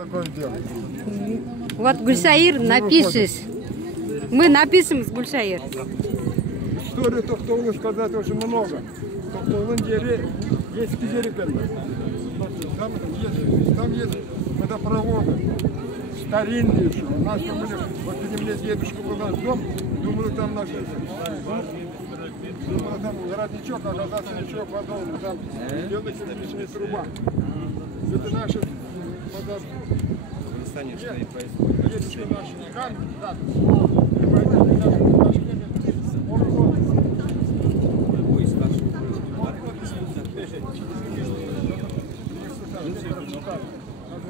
такое дело. Вот Гульсаир напишешь. Мы напишем с Гульсаир. Историю Тохтовну сказать очень много. Тохтовның жері ескі жері келді. Там есть водопроводы. Старинные еще. У нас там были, вот где мне дедушка был наш дом, думали там наши. Думали там городничок, оказался ничего подобного. Там делали сердечная труба. Это наши дедушка наш камень, да.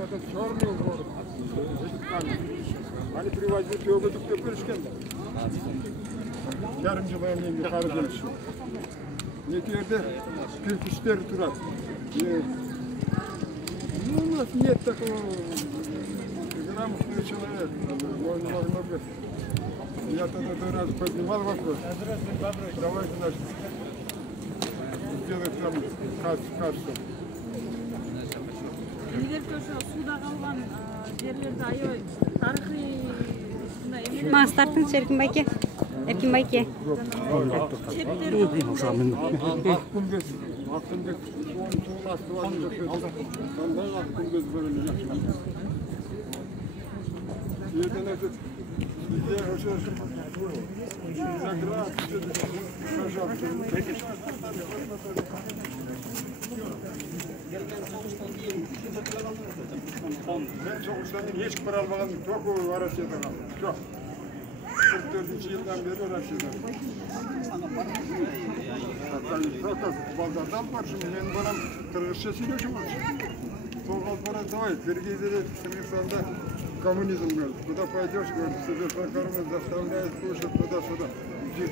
Вот этот черный город, этот камень. Они привозят его в эту перешкенду. Yarım yıl önce yukarı gelmiş. Yeterde kırpışlar durar. Ну, у нас нет такого грамотного человека. Я тогда один раз поднимал вопрос. Давайте наш сделаем там кассу. Суда қалған жерлерді аябай тарихи Мастартың Еркін байке. Еркін байке. Ақкүмбез суын асты сондай ақкүмбез бөлімі жақсы. Ерден өтіп, бізде осы виноград, пожалуйста. Ben soğuştan hiç para almadım, çok Rusya'da kaldım. Çok. 44. yıldan beri Rusya'da. Hatta çok baldardan var şimdi, benim bana Kırgızça söylüyorum. Soğuk para давай, Киргизия, Кыргызстанда коммунизм говорит. Куда пойдешь, говорит, себе прокормят, заставляют кушать туда-сюда. Иди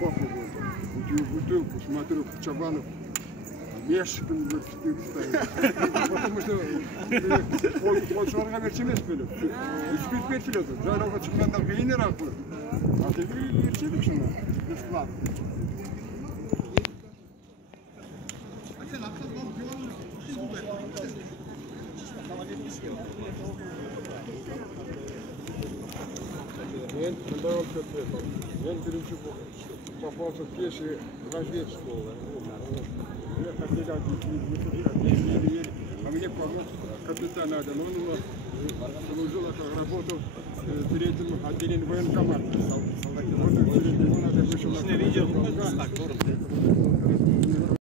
кофе, говорит. Иди в бутылку, смотрю, Чабанов. Мешкін көрсетіп ұстайды. Потому что қолшыларға берші емес бөліп. Үспет бершіледі. Жарауға шыққанда қиынер ақылы. А тебе бершілік шына. Бесплатно. Мен бірінші попался в пешие разведчиков. Я хотел еле-еле, а мне помог капитан один. Он служил, работал в третьем отделении военкомата. Вот,